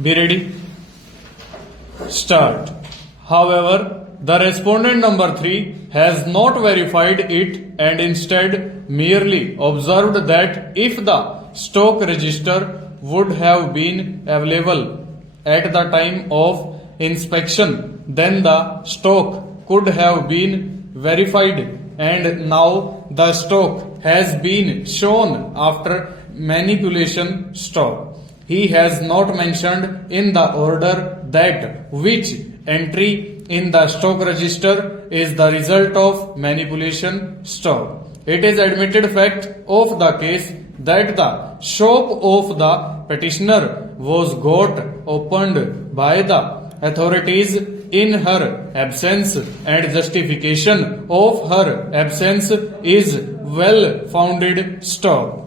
Be ready? Start. However, the respondent number 3 has not verified it and instead merely observed that if the stock register would have been available at the time of inspection, then the stock could have been verified, and now the stock has been shown after manipulation stop. He has not mentioned in the order that which entry in the stock register is the result of manipulation stop. It is admitted fact of the case that the shop of the petitioner was got opened by the authorities in her absence, and justification of her absence is well founded stop.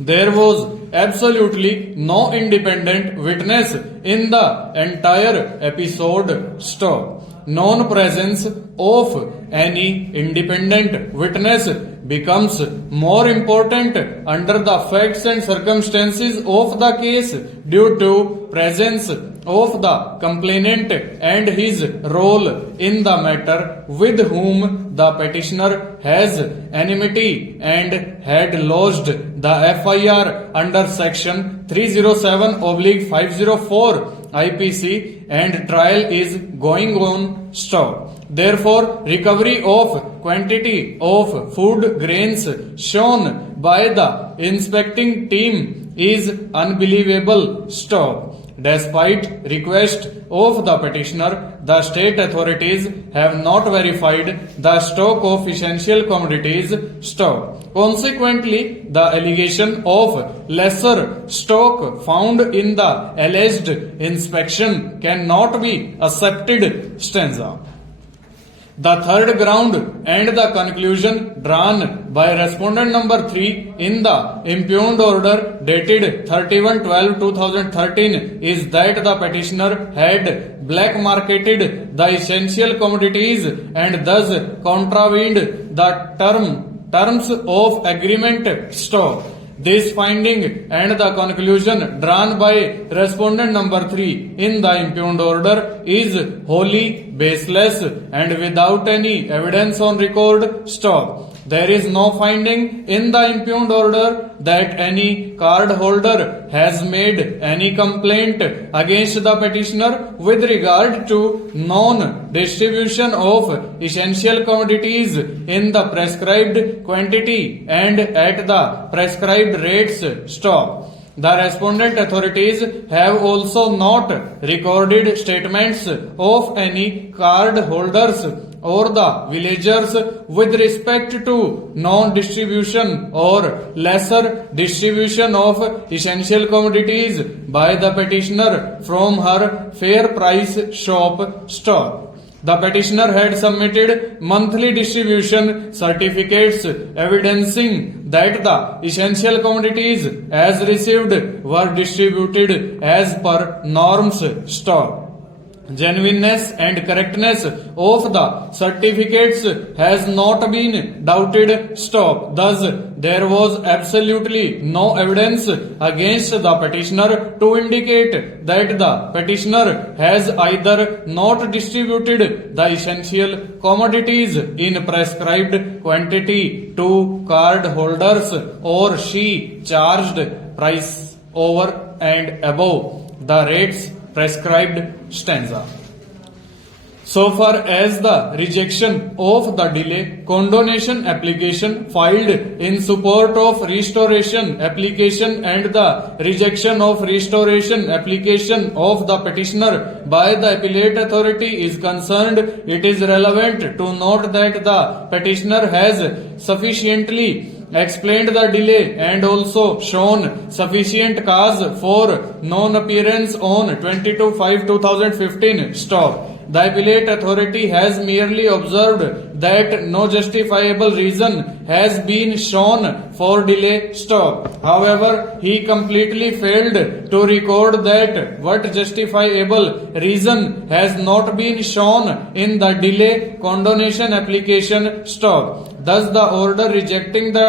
There was absolutely no independent witness in the entire episode stop. Non-presence of any independent witness becomes more important under the facts and circumstances of the case due to presence of the complainant and his role in the matter, with whom the petitioner has enmity and had lodged the FIR under section 307/504 IPC and trial is going on stop. Therefore, recovery of quantity of food grains shown by the inspecting team is unbelievable stop. Despite request of the petitioner, the state authorities have not verified the stock of essential commodities stop. Consequently, the allegation of lesser stock found in the alleged inspection cannot be accepted. Stanza. The third ground and the conclusion drawn by respondent number 3 in the impugned order dated 31/12/2013 is that the petitioner had black marketed the essential commodities and thus contravened the terms of agreement stop. This finding and the conclusion drawn by respondent number 3 in the impugned order is wholly baseless and without any evidence on record stop. There is no finding in the impugned order that any card holder has made any complaint against the petitioner with regard to non-distribution of essential commodities in the prescribed quantity and at the prescribed rates stop. The respondent authorities have also not recorded statements of any card holders or the villagers with respect to non-distribution or lesser distribution of essential commodities by the petitioner from her fair price shop stop. The petitioner had submitted monthly distribution certificates evidencing that the essential commodities as received were distributed as per norms stop. Genuineness and correctness of the certificates has not been doubted stop. Thus, there was absolutely no evidence against the petitioner to indicate that the petitioner has either not distributed the essential commodities in prescribed quantity to card holders or she charged price over and above the rates prescribed. Stanza. So far as the rejection of the delay condonation application filed in support of restoration application and the rejection of restoration application of the petitioner by the appellate authority is concerned, it is relevant to note that the petitioner has sufficiently explained the delay and also shown sufficient cause for non-appearance on 22/5/2015 stop. The appellate authority has merely observed that no justifiable reason has been shown for delay stop. However, he completely failed to record that what justifiable reason has not been shown in the delay condonation application stop. Thus, the order rejecting the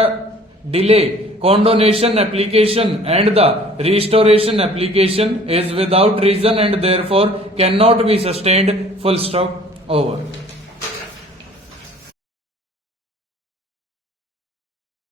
delay condonation application and the restoration application is without reason and therefore cannot be sustained. Full stop. Over.